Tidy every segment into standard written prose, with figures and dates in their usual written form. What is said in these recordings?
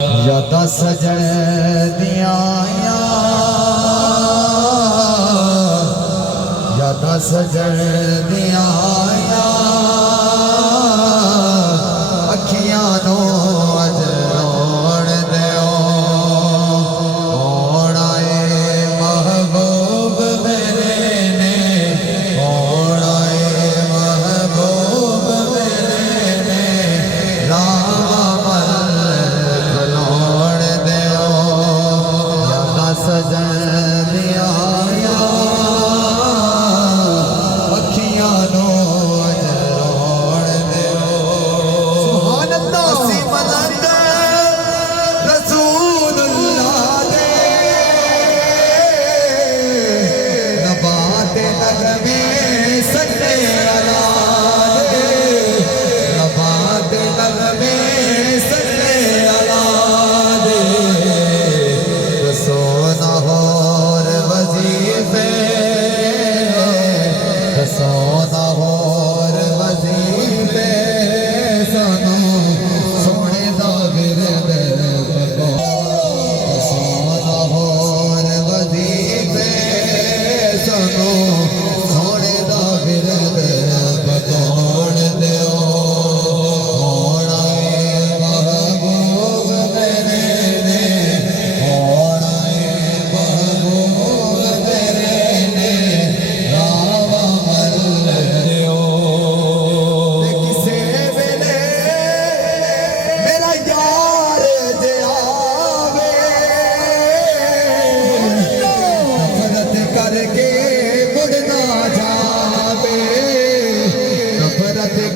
यादा सजन दिया यादा सजन दिया अखियां नो अज रोण दियो कौन आए महबूब मेरे ने कौन आए महबूब मेरे ने राम खलोण दियो यादा सजन दिया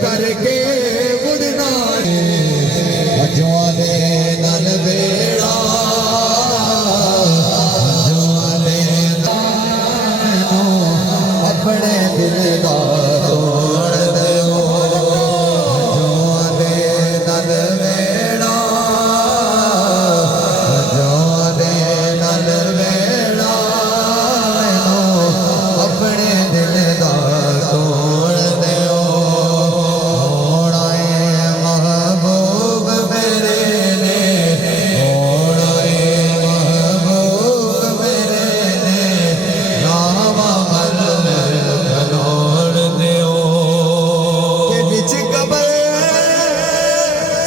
करके मुड़ना अजवाले नल बेड़ा अजवाले अपने दिल का तोड़ दो अजवाले नल बेड़ा अजवाले नल बेड़ा अपने दिल का तोड़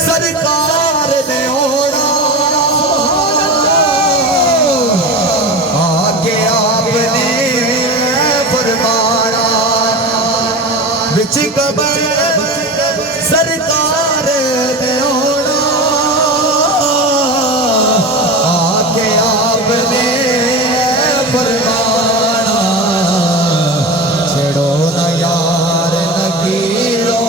सरकार ने होना आगे आपने फरमाना बिच कबर सरकार ने होना आगे आपने फरमाना छेड़ो न यार नकीरो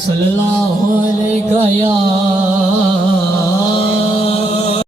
सल्लल्लाहु अलैहि या